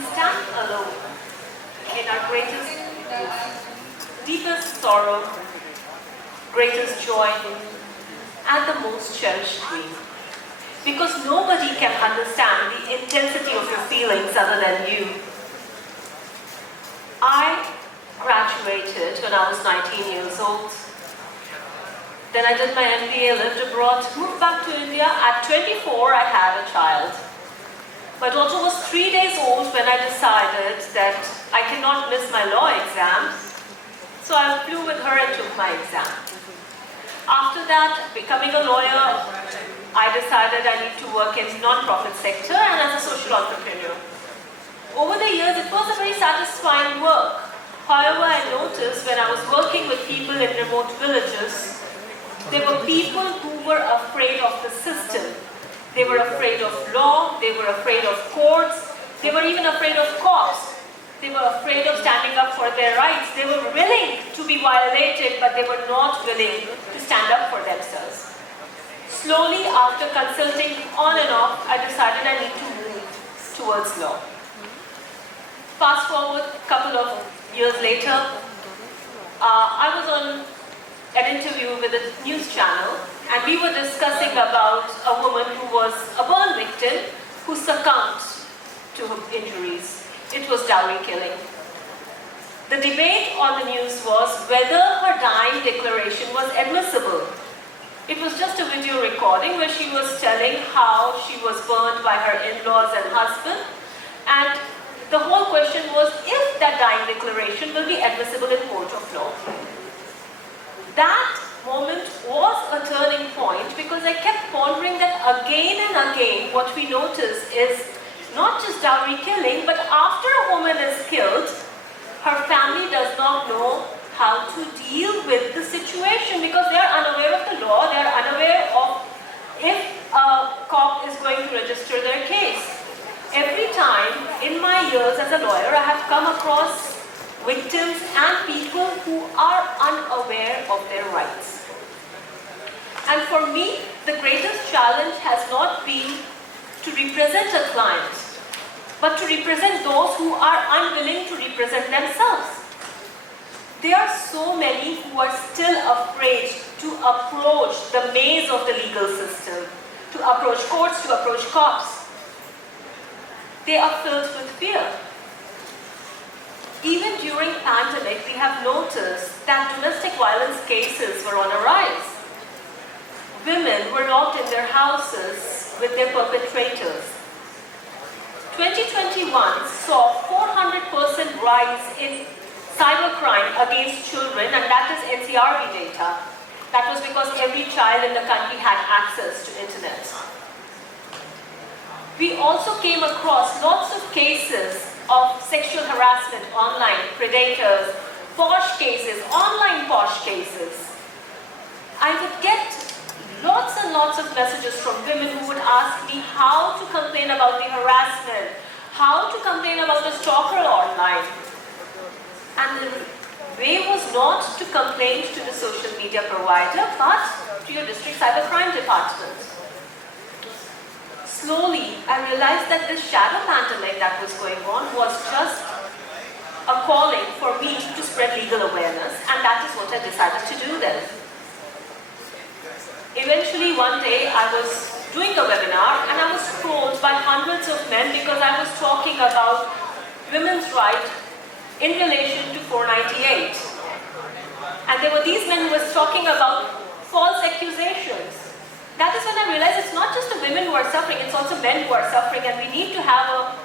we stand alone in our greatest, deepest sorrow, greatest joy, and the most cherished dream. Because nobody can understand the intensity of your feelings other than you. I graduated when I was 19 years old. Then I did my MBA, lived abroad, moved back to India. At 24, I had a child. My daughter was 3 days old when I decided that I cannot miss my law exam. So I flew with her and took my exam. After that, becoming a lawyer, I decided I need to work in non-profit sector and as a social entrepreneur. Over the years, it was a very satisfying work. However, I noticed when I was working with people in remote villages, there were people who were afraid of the system. They were afraid of law, they were afraid of courts, they were even afraid of cops. They were afraid of standing up for their rights. They were willing to be violated, but they were not willing to stand up for themselves. Slowly, after consulting on and off, I decided I need to move towards law. Fast forward a couple of years later, I was on an interview with a news channel, and we were discussing about a woman who was a burn victim who succumbed to her injuries. It was dowry killing. The debate on the news was whether her dying declaration was admissible. It was just a video recording where she was telling how she was burned by her in-laws and husband, and the whole question was if that dying declaration will be admissible in court of law. That moment was a turning point because I kept pondering that again and again what we notice is not just dowry killing, but after a woman is killed, her family does not know how to deal with the situation because they are unaware of the law, they are unaware of if a cop is going to register their case. Every time in my years as a lawyer, I have come across victims and people who are unaware of their rights. And for me, the greatest challenge has not been to represent a client, but to represent those who are unwilling to represent themselves. There are so many who are still afraid to approach the maze of the legal system, to approach courts, to approach cops. They are filled with fear. Even during pandemic, we have noticed that domestic violence cases were on a rise. Women were locked in their houses with their perpetrators. 2021 saw 400% rise in cybercrime against children, and that is NCRB data. That was because every child in the country had access to internet. We also came across lots of cases of sexual harassment online, predators, posh cases, online posh cases. I would get lots and lots of messages from women who would ask me how to complain about the harassment, how to complain about a stalker online. And the way was not to complain to the social media provider, but to your district cybercrime department. Slowly, I realized that this shadow pandemic that was going on was just a calling for me to spread legal awareness, and that is what I decided to do then. Eventually, one day, I was doing a webinar and I was trolled by hundreds of men because I was talking about women's rights in relation to 498. And there were these men who were talking about false accusations. That is when I realized it's not just the women who are suffering, it's also men who are suffering, and we need to have a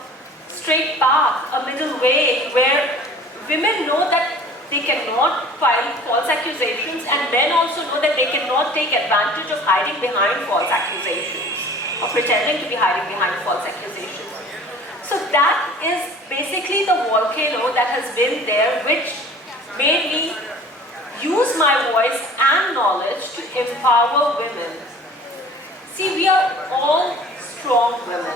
straight path, a middle way where women know that they cannot file false accusations, and men also know that they cannot take advantage of hiding behind false accusations or pretending to be hiding behind false accusations. So that is basically the volcano that has been there, which made me use my voice and knowledge to empower women. See, we are all strong women.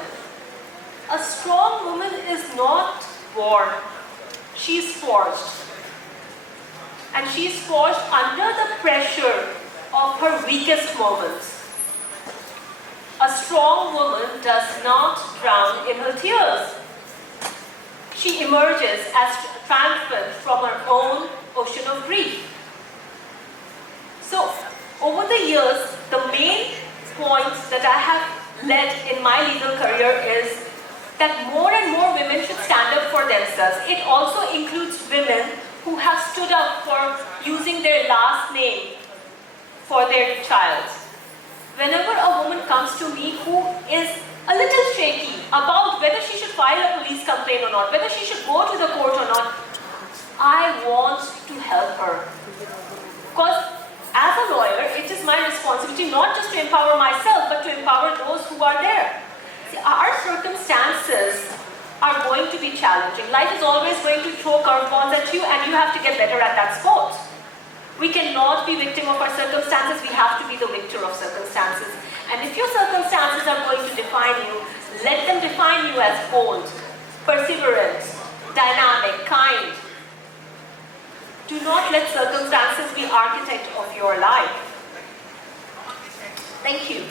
A strong woman is not born, she's forged. And she's forged under the pressure of her weakest moments. A strong woman does not drown in her tears. she emerges as triumphant from her own ocean of grief. So, over the years, the main point that I have led in my legal career is that more and more women should stand up for themselves. It also includes women who have stood up for using their last name for their child. Whenever a woman comes to me who is a little shaky about whether she should file a police complaint or not, whether she should go to the court or not, I want to help her. Because as a lawyer, it is my responsibility not just to empower myself, but to empower those who are there. See, our circumstances are going to be challenging. Life is always going to throw curveballs at you, and you have to get better at that sport. We cannot be victim of our circumstances, we have to be the victor of circumstances. And if your circumstances are going to define you, let them define you as bold, perseverant, dynamic, kind. Do not let circumstances be architect of your life. Thank you.